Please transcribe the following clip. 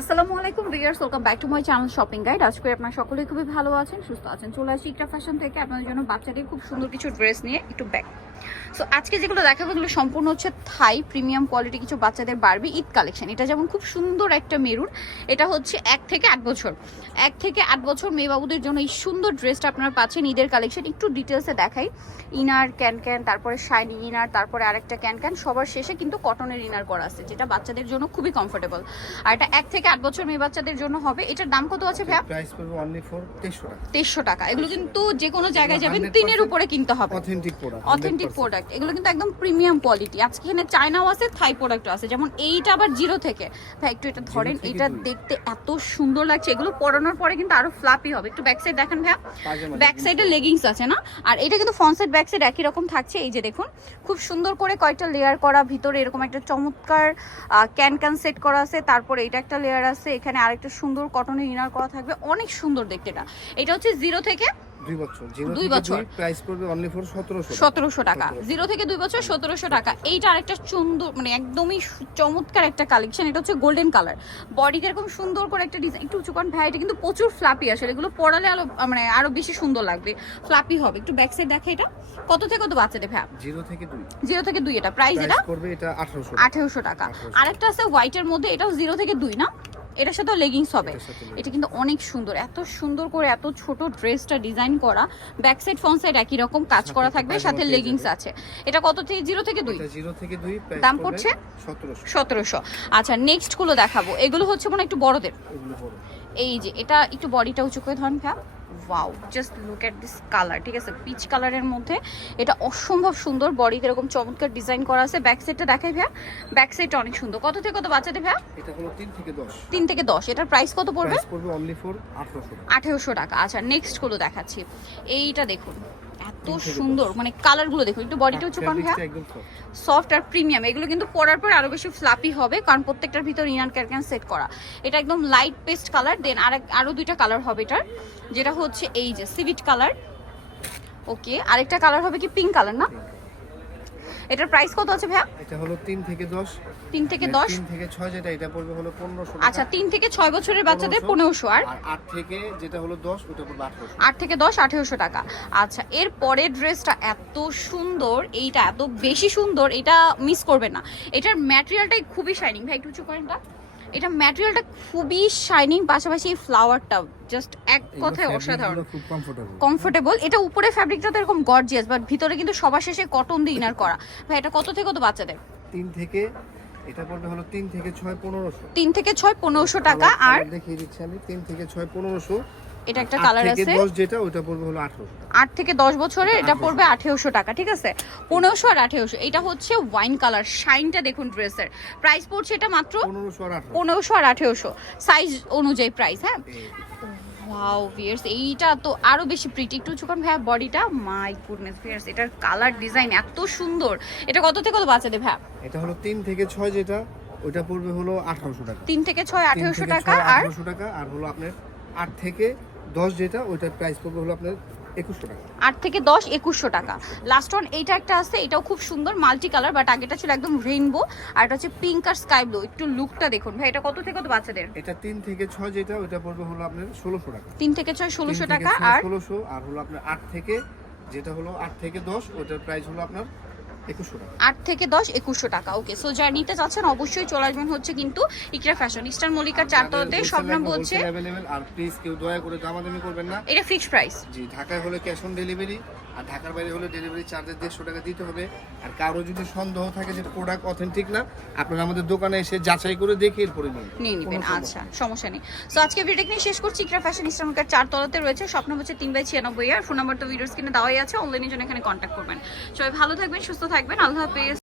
আসসালামু আলাইকুম viewers, welcome back to my channel shopping guide. আজ করে আপনারা সকলেই খুবই ভালো আছেন, সুস্থ আছেন। চলে আসি ইকরা ফ্যাশন থেকে আপনাদের জন্য বাচ্চাদের খুব সুন্দর কিছু ড্রেস নিয়ে একটু ব্যাক। সো আজকে যেগুলো দেখাবো এগুলো সম্পূর্ণ হচ্ছে থাই প্রিমিয়াম কোয়ালিটি কিছু বাচ্চাদের বারবি ঈদ কালেকশন। এটা যেমন খুব সুন্দর একটা মেরুন, এটা হচ্ছে 1 থেকে 8 বছর, 1 থেকে 8 বছর মেয়ে বাবুদের জন্য এই সুন্দর ড্রেসটা আপনারা পাচ্ছেন ঈদের কালেকশন। একটু ডিটেলসে দেখাই। ইনার ক্যান, তারপরে শাইনিং ইনার, তারপরে আরেকটা ক্যান, সবার শেষে কিন্তু কটনের ইনার করা আছে, যেটা বাচ্চাদের জন্য খুবই কমফোর্টেবল। আর এটা 1 থেকে 8 বছর মেয়ে বাচ্চাদের জন্য হবে। এটার দাম কত আছে ভাইয়া? প্রাইস পড়বে অনলি ফর 2300 টাকা। 2300 টাকা। এগুলো কিন্তু যে কোনো জায়গায় যাবেন 3 উপরে কিনতে হবে। অথেন্টিক প্রোডাক্ট, এগুলো কিন্তু একদম প্রিমিয়াম কোয়ালিটি। আজকে এখানে চায়নাও আছে, থাই প্রোডাক্টও আছে। যেমন এইটা আবার 0 থেকে, ভাই একটু এটা ধরেন, এটা দেখতে এত সুন্দর লাগছে। এগুলো পরানোর পরে কিন্তু আরো ফ্লাপি হবে। একটু ব্যাক সাইড দেখেন ভাইয়া, ব্যাক সাইডে লেগিংস আছে না? আর এটা কিন্তু ফ্রন্ট সাইড ব্যাক সাইড একই রকম থাকছে। এই যে দেখুন, খুব সুন্দর করে কয়টা লেয়ার করা, ভিতরে এরকম একটা চমৎকার ক্যান সেট করা আছে। তারপরে এটা একটা লেয়ার আছে, এখানে আরেকটা সুন্দর কটনের ইনার করা থাকবে, অনেক সুন্দর দেখতে। এটা হচ্ছে 0 থেকে 2 বছর, প্রাইস পড়বে অনলি ফর 1700 টাকা। 0 থেকে 2 বছর 1700 টাকা। এইটা আরেকটা সুন্দর, মানে একদমই চমৎকার একটা কালেকশন। এটা হচ্ছে গোল্ডেন কালার, বডিতে এরকম সুন্দর করে একটা ডিজাইন। একটু উঁচু করেন ভাই, এটা কিন্তু প্রচুর ফ্লাপি আসলে। এগুলো পরালে মানে আরো বেশি সুন্দর লাগবে, ফ্লাপি হবে। একটু ব্যাক সাইড দেখে। এটা কত থেকে কত বাচ্চাদের ভাই? 0 থেকে 2। 0 থেকে 2। এটা প্রাইস এটা পড়বে এটা 1800 টাকা। আরেকটা আছে হোয়াইটের মধ্যে, এটাও 0 থেকে 2 না? এটার সাথে লেগিংস হবে। এটা কিন্তু অনেক সুন্দর, এত সুন্দর করে এত ছোট ড্রেসটা ডিজাইন করা। ব্যাক সাইড ফ্রন্ট সাইড একই রকম কাজ করা থাকবে, সাথে লেগিংস আছে। এটা কত থেকে? 0 থেকে 2। এটা 0 থেকে 2, দাম পড়ছে 1700। আচ্ছা, নেক্সট গুলো দেখাবো। এগুলো হচ্ছে মনে একটু বড়দের। এই যে এটা একটু বডিটা উঁচু করে ধরেন ভাই। Wow, just look at this colour. ঠিক আছে, পিচ কালারের মধ্যে এটা অসম্ভব সুন্দর। বডিতে এরকম চমৎকার ডিজাইন করা আছে। ব্যাক সাইডটা দেখাই ভাইয়া, ব্যাক সাইডটা অনেক সুন্দর। কত থেকে কত বাচ্চাদের ভাইয়া? এটা হলো 3 থেকে 10। 3 থেকে 10। এটার প্রাইস কত পড়বে? প্রাইস পড়বে অনলি ফর 1800 টাকা। আচ্ছা, নেক্সট গুলো দেখাচ্ছি। এইটা দেখুন, এত সুন্দর, মানে কালার গুলো দেখুন। একটু বডিটা উঁচু করেন ভাইয়া। সফট আর প্রিমিয়াম। এগুলো কিন্তু পরার পর আরো বেশি ফ্লাপি হবে, কারণ প্রত্যেকটার ভিতর ইনার ক্যান সেট করা। এটা একদম লাইট পেস্ট কালার। দেন আরো 2টা কালার হবে এটার, যেটা হচ্ছে এই যে সিভিট কালার। ওকে, আরেকটা কালার হবে কি পিঙ্ক কালার না? এটার প্রাইস কত আছে ভাইয়া? এটা হলো 3 থেকে 10। 3 থেকে 10। 3 থেকে 6 যেটা, এটা পড়বে হলো 1500 টাকা। আচ্ছা, 3 থেকে 6 বছরের বাচ্চাদের 1500। আর 8 থেকে যেটা হলো 10, ওটা পড়বে 1800। 8 থেকে 10 1800 টাকা। আচ্ছা, এর পরের ড্রেসটা এত সুন্দর, এইটা এত বেশি সুন্দর, এটা মিস করবেন না। এটার ম্যাটেরিয়ালটাই খুবই শাইনিং। ভাই একটু উঁচু করেন এটা। এটা ম্যাটেরিয়ালটা খুবই শাইনিং, পাশাপাশি এই ফ্লাওয়ারটা জাস্ট এক কথায় অসাধারণ, খুব কমফোর্টেবল। এটা উপরে ফ্যাব্রিকটা তো এরকম গর্জিয়াস, বাট ভিতরে কিন্তু সবার শেষে কটন দিয়ে ইনার করা। ভাই এটা কত থেকে কত বাচ্চাদের? 3 থেকে, এটা পড়বে হলো 3 থেকে 6 1500। 3 থেকে 6 1500 টাকা। আর দেখিয়ে দিচ্ছি আমি, 3 থেকে 6 1500। এটা একটা কালার আছে 10 যেটা, ওটা পড়বে হলো 1800। 8 থেকে 10 বছরের এটা পড়বে 1800 টাকা। ঠিক আছে, 1500 আর 1800। এটা হচ্ছে ওয়াইন কালার, শাইনটা দেখুন ড্রেসের। প্রাইস পড়ছে এটা মাত্র 1500 আর 1800, সাইজ অনুযায়ী প্রাইস। হ্যাঁ, ওয়াও ভিয়ার্স, এইটা তো আরো বেশি প্রিটি। একটু চুকান ভাইয়া বডিটা, মাই গুডনেস ভিয়ার্স, এটার কালার ডিজাইন এত সুন্দর। এটা কত থেকে কত বাচ্চাদের ভাইয়া? এটা হলো 3 থেকে 6 যেটা, ওটা পড়বে হলো 1800 টাকা। 3 থেকে 6 1800 টাকা। আর 1800 টাকা। আর হলো আপনার 8 থেকে 10 যেটা, ওটার প্রাইস পড়বে হলো আপনার 2100 টাকা। 8 থেকে 10 2100 টাকা। লাস্ট ওয়ান এইটা একটা আছে, এটাও খুব সুন্দর, মাল্টি কালার, বাট আগেটা ছিল একদম রেইনবো, আর এটা হচ্ছে পিঙ্ক আর স্কাই ব্লু। একটু লুকটা দেখুন ভাই। এটা কত থেকে কত বাচ্চাদের? এটা 3 থেকে 6 যেটা, ওটা পড়বে হলো আপনার 1600 টাকা। 3 থেকে 6 1600 টাকা। আর 1600। আর হলো আপনার 8 থেকে, যেটা হলো 8 থেকে 10, ওটার প্রাইস হলো আপনার 2100 টাকা। 8 থেকে 10 2100 টাকা। ওকে, সো যারা নিতে চাচ্ছেন অবশ্যই চলে আসবেন হচ্ছে কিন্তু ইকরা ফ্যাশন, ইস্টার্ন মল্লিকার 4 তলাতে। সব নাম্বার হচ্ছে अवेलेबल। আর প্লিজ কেউ দয়া করে দামাদামি করবেন না, এটা ফিক্সড প্রাইস। জি, ঢাকায় হলে ক্যাশ অন ডেলিভারি, আর ঢাকার বাইরে হলে ডেলিভারি চার্জেস 150 টাকা দিতে হবে। আর কারো যদি সন্দেহ থাকে যে প্রোডাক্ট অথেন্টিক না, আপনারা আমাদের দোকানে এসে যাচাই করে দেখে এরপরে নিয়ে নেবেন। আচ্ছা, সমস্যা নেই। সো আজকে ভিডিও নিয়ে শেষ করছি। ইকরা ফ্যাশন ইস্টার্ন মল্লিকার 4 তলাতে রয়েছে, স্বপ্ন হচ্ছে 3/96। আর ফোন নাম্বার তো ভিডিওর স্ক্রিনে দেওয়াই আছে, অনলাইনে জন্য এখানে কন্ট্যাক্ট করবেন। সবাই ভালো থাকবেন, সুস্থ থাকবেন, আল্লাহ হাফেজ।